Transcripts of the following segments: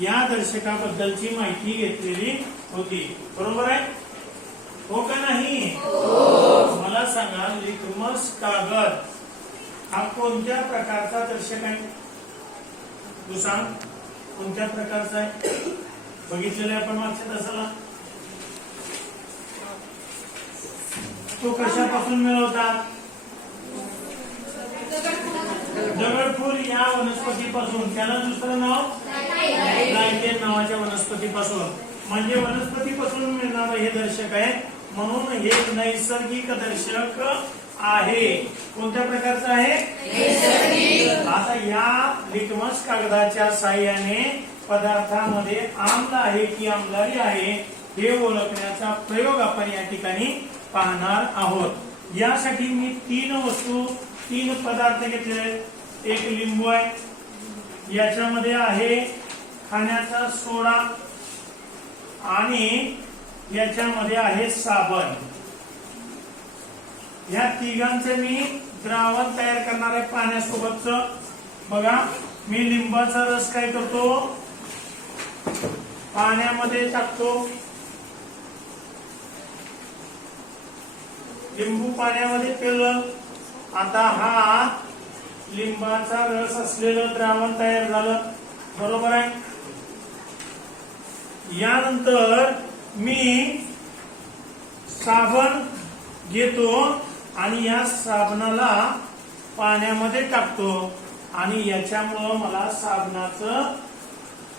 या दर्शकाबद्दलची माहिती घेतलेली होती. बरोबर आहे? हो का नाही? मला सांगा लिथमस कागद हा कोणत्या प्रकारचा दर्शक आहे? तू सांग कोणत्या प्रकारचा आहे? बघितलेला आपण मागच्या तासाला? तो कशापासून मिळवतात दगडफूल या वनस्पतीपासून. त्याला दुसरं नाव? नावाच्या वनस्पतीपासून. म्हणजे वनस्पतीपासून मिळणारं हे दर्शक आहे म्हणून हे एक नैसर्गिक दर्शक आहे. कोणत्या प्रकारचं आहे? आता या लिटमस कागदाच्या साह्याने पदार्थामध्ये आम्ल आहे की आम्लारी आहे हे ओळखण्याचा प्रयोग आपण या ठिकाणी पाहणार आहोत. यासाठी मी तीन वस्तू तीन पदार्थ आहेत. एक लिंबू आहे. याच्यामध्ये आहे खाण्याचा सोडा आणि याच्यामध्ये आहे साबण. या तिघांचे मी द्रावण तयार करणार आहे पाण्यासोबतच. बघा मी लिंबाचा रस काय करतो? पाण्यामध्ये टाकतो. लिंबू पाण्यामध्ये पेलं आता हा लिंबाचा रस असलेलं द्रावण तयार झालं. बरोबर आहे? यानंतर मी साबण घेतो आणि या साबणाला पाण्यामध्ये टाकतो. आणि याच्यामुळं मला साबणाचं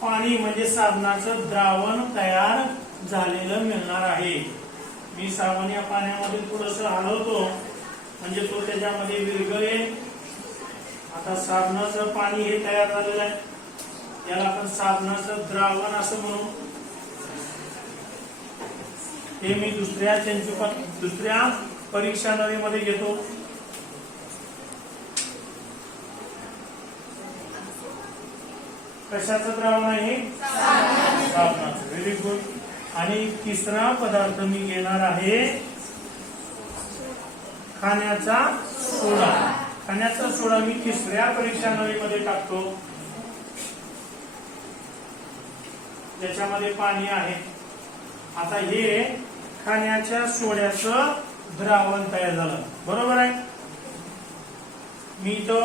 पाणी म्हणजे साबणाचं द्रावण तयार झालेलं मिळणार आहे. मी साबण या पाण्यामध्ये थोडस हलवतो म्हणजे तो त्याच्यामध्ये विरघळेल. आता साबणाचं पाणी हे तयार झालेलं आहे. याला आपण साबणाचं द्रावण असं म्हणू. हे मी दुसऱ्या चंचुका दुसऱ्या परीक्षा नळीमध्ये घेतो. कशाचं द्रावण आहे? साबणाचं व्हेरी गुड आणि तिसरा पदार्थ मी घेणार आहे खाण्याचा सोडा. खाण्याचा सोडा मी तिसऱ्या परीक्षा नळीमध्ये टाकतो. ज्याच्यामध्ये पाणी आहे. आता हे कारखान्याच्या सोड्याचं द्रावण तयार झालं. बरोबर आहे? मी तो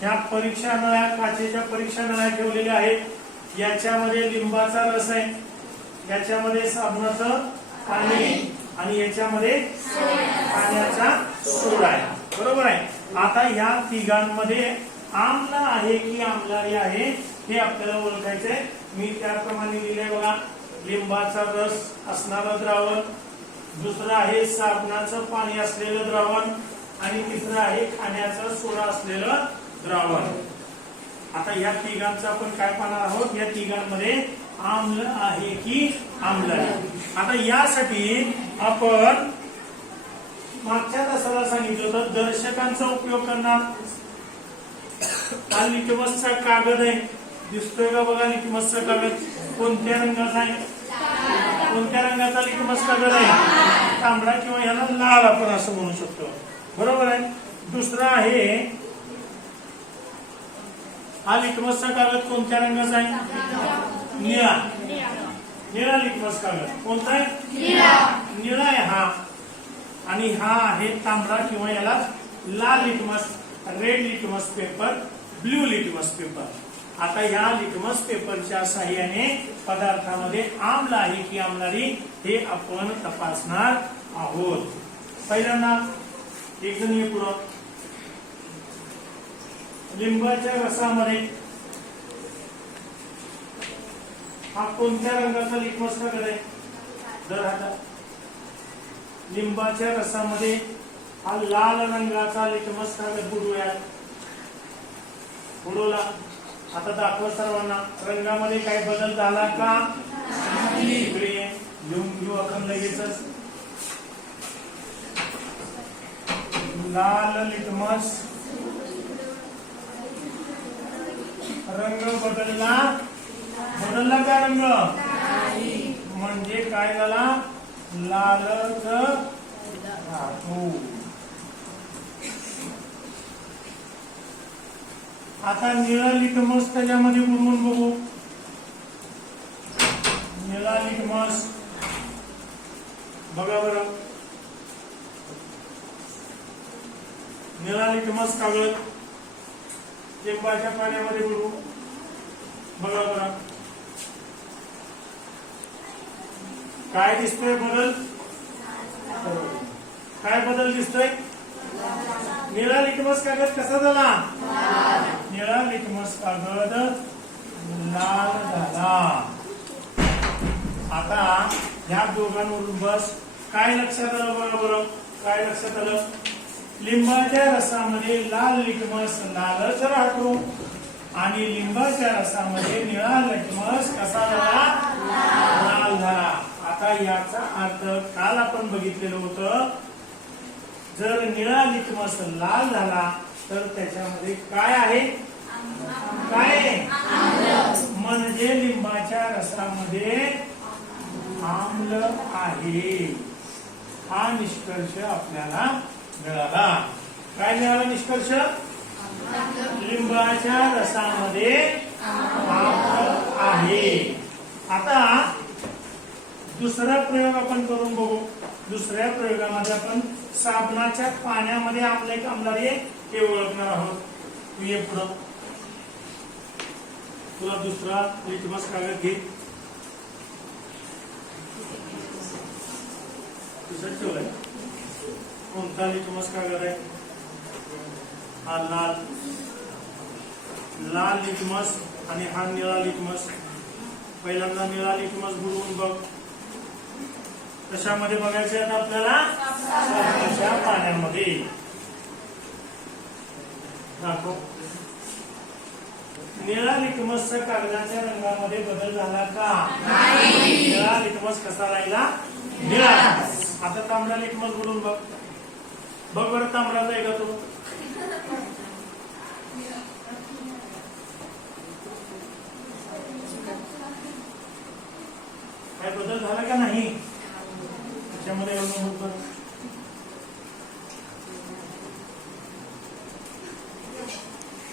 ह्या परीक्षा नळ्या काचेच्या परीक्षा नळ्या ठेवलेल्या आहेत. याच्यामध्ये लिंबाचा रस आहे. याच्यामध्ये साबणाचं पाणी आणि याच्यामध्ये पाण्याचा सोडा आहे. बरोबर आहे? आता या तिघांमध्ये आम्ल आहे की आमलारी आहे हे आपल्याला ओळखायचंय. मी त्याप्रमाणे लिहिले बघा लिंबाचा रस असणारं द्रावण दुसरं आहे साबणाचं पाणी असलेलं द्रावण आणि तिसरं आहे खाण्याचा सोडा असलेलं द्रावण. आता या तिघांचं आपण काय पाहणार आहोत? या तिघांमध्ये आम्ल आहे की आम्ल आहे आता यासाठी आपण मागच्या तासाला सांगितलं होतं दर्शकांचा उपयोग करणार. हा लिटमसचा कागद आहे. दिसतोय का बघा लिटमसचा कागद? कोणत्या रंगाचा आहे? कोणत्या रंगाचा लिटमस कागद आहे? तांबडा किंवा याला लाल आपण असं म्हणू शकतो. बरोबर आहे? दुसरा आहे हा लिटमसचा कागद कोणत्या रंगाचा आहे? निळा. निळा लिटमस कागद. कोणता आहे? निळा. आहे हा. आणि हा आहे तांबडा किंवा याला लाल litmus red litmus paper blue litmus paper आता या लिटमस पेपरच्या साह्याने पदार्थामध्ये आम्ल आहे की आमलारी हे आपण तपासणार आहोत. पहिल्यांदा एक जण लिंबाच्या रसामध्ये हा कोणत्या रंगाचा लिटमस कागद आहे? दर हातात लिंबाच्या रसामध्ये हा लाल रंगाचा लिटमस कागद बुडवूया बुडवला. आता दाखव सर्वांना. रंगामध्ये काही बदल झाला का? इकडे. लिहून घेऊ आपण लाल लिटमस. रंग बदलला? बदलला का रंग? म्हणजे काय झाला? लालच धातू आता निळा लिटमस त्याच्यामध्ये बुडवून बघू. निळा लिटमस बघा बरं. निळा लिटमस कागद. लिंबाच्या पाण्यामध्ये बुडवू बघा बरं. काय दिसतोय बदल? काय बदल दिसतोय? निळा लिटमस कागद. कसा झाला? निळा लिटमस कागद लाल झाला आता ह्या दोघांवरून बस. काय लक्षात आलं बरोबर काय लक्षात आलं? लिंबाच्या रसामध्ये लाल लिटमस लालच राहतो. आणि लिंबाच्या रसामध्ये निळा लिटमस कसा झाला? लाल झाला आता याचा अर्थ काल आपण बघितलेलं होतं. जर निळा लिटमस लाल झाला तर त्याच्यामध्ये काय आहे? काय म्हणजे लिंबाच्या रसामध्ये आम्ल आहे. हा निष्कर्ष आपल्याला मिळाला. काय मिळाला निष्कर्ष? लिंबाच्या रसामध्ये आम्ल आहे. आता दुसरा प्रयोग आपण करून बघू. दुसऱ्या प्रयोगामध्ये आपण साबणाच्या पाण्यामध्ये आपलं एक आमदार आहे. ते ओळखणार आहोत. तू ये पुढं. तुला दुसरा लिटमस कागद घे. तुझं ठेवलाय. कोणता लिटमस कागद आहे? हा लाल. लाल लिटमस आणि हा निळा लिटमस पहिल्यांदा निळा लिटमस बुडवून बघ. कशामध्ये बघायचे आता आपल्याला? पाण्यामध्ये. दाखव निळा लिटमसच्या कागदाच्या रंगामध्ये बदल झाला का? निळा लिटमस कसा राहिला? निळा. आता तांबडा लिटमस बुडून बघ. बघ बरं तांबडाचा आहे का तो? काय बदल झाला का नाही? त्याच्यामध्ये एवढं होत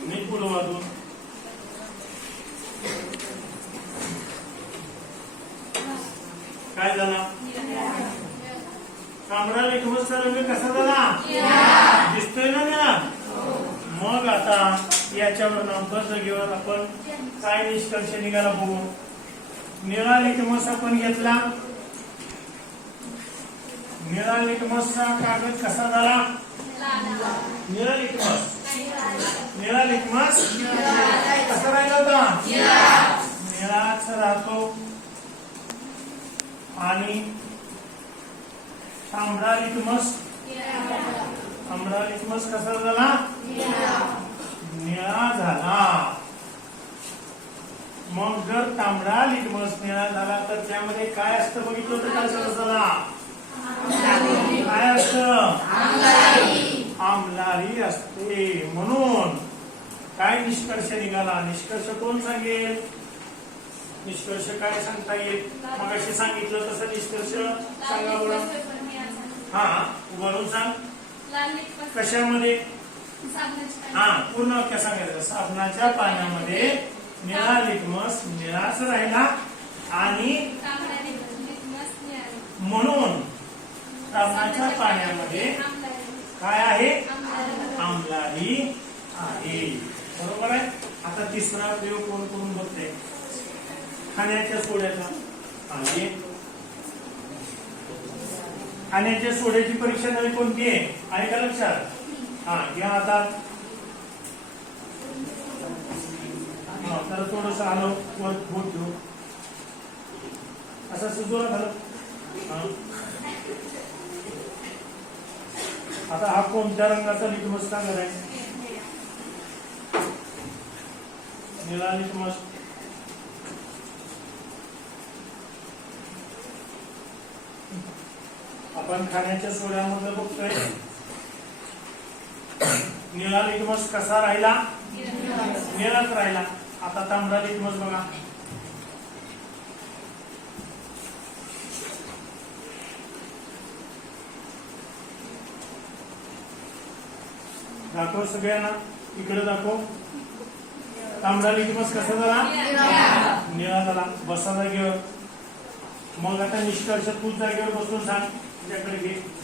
नीट पुढं वाजून काय झाला तांबडा लिटमसचा रंग कसा झाला दिसतोय ना मला मग आता याच्यावर कर्ज घेऊन आपण काय निष्कर्ष निघाला बघू. निळा लिटमस आपण घेतला. निळा लिटमसचा कागद कसा झाला? निळा लिटमस निळा लिटमस कसा राहिला होता? निळाच राहतो. आणि तांबडा लिटमस तांबडा लिटमस कसा झाला? निळा झाला. मग जर तांबडा लिटमस निळा झाला तर त्यामध्ये काय असतं बघितलं होतं काय सदस्याला काय असतं? आमलारी. असते. म्हणून काय निष्कर्ष निघाला? निष्कर्ष कोण सांगेल? निष्कर्ष काय सांगता येईल? मग असे सांगितलं तसं निष्कर्ष. सांगा बरं. हा उभारून सांग. कशामध्ये? हा पूर्ण वाक्य सांगायचं. साबणाच्या पाण्यामध्ये निळा लिटमस निळाच राहिला आणि म्हणून साबणाच्या पाण्यामध्ये काय आहे? आमलाही आहे. बरोबर आहे? आता तिसरा प्रयोग कोण करून बघते? खाण्याच्या सोड्याचा. आणि? खाण्याच्या सोड्याची परीक्षा नवी कोणती आहे? ऐका का लक्षात. हा या आता. तर थोडस आलो वर बोट घेऊ. असं सुजोरा झालं. आता हा कोणत्या रंगाचा लिटमस कागद आहे. निळा लिटमस आपण खाण्याच्या सोड्यामध्ये बघतोय. निळा लिटमस कसा राहिला? निळाच राहिला. आता तांबडा लिटमस बघा. दाखव सगळ्यांना. इकडे दाखव. तांबडा लिटमस कसा झाला? निळा झाला. बसा जागेवर. मग आता निष्कर्ष तूच जागेवर बसून सांग. तुझ्याकडे घे.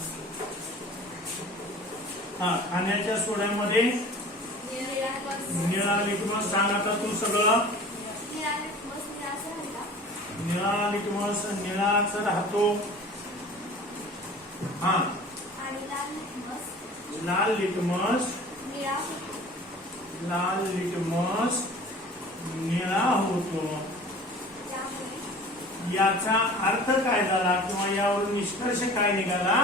हा खाण्याच्या सोड्यामध्ये निळा लिटमस सांग आता तू सगळं. निळा लिटमस निळाच राहतो. हा. लाल लिटमस. लाल लिटमस निळा होतो. याचा अर्थ काय झाला किंवा यावरून निष्कर्ष काय निघाला?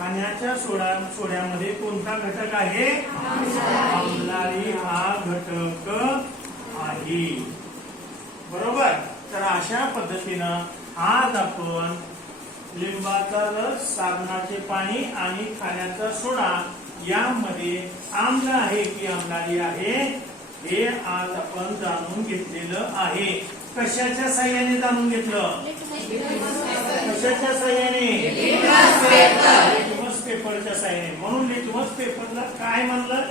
खाण्याच्या सोडा सोड्यामध्ये कोणता घटक आहे? आमलारी हा घटक आहे. बरोबर? तर अशा पद्धतीनं आज आपण लिंबाचा रस साबणाचे पाणी आणि खाण्याचा सोडा यामध्ये आम्ल आहे की आमलारी आहे? हे आज आपण जाणून घेतलेलं आहे. कशाच्या साह्याने जाणून घेतलं? कशाच्या साह्याने? लिटमस पेपरच्या साह्याने म्हणून लिटमस पेपरला काय म्हणलं?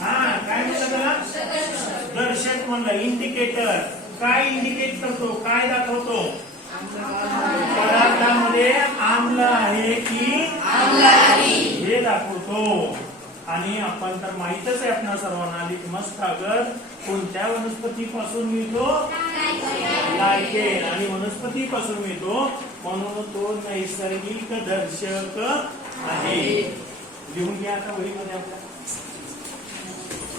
हा काय म्हणलं त्याला? दर्शक म्हणलं इंडिकेटर काय इंडिकेट करतो? काय दाखवतो? पदार्थामध्ये आम्ल आहे की? हे दाखवतो. आणि आपण तर माहितच आहे आपल्या सर्वांना. लिटमस कागद कोणत्या वनस्पतीपासून मिळतो? लायकेन. आणि वनस्पतीपासून मिळतो? म्हणून तो नैसर्गिक दर्शक आहे. लिहून घ्या आता वहीमध्ये आपल्या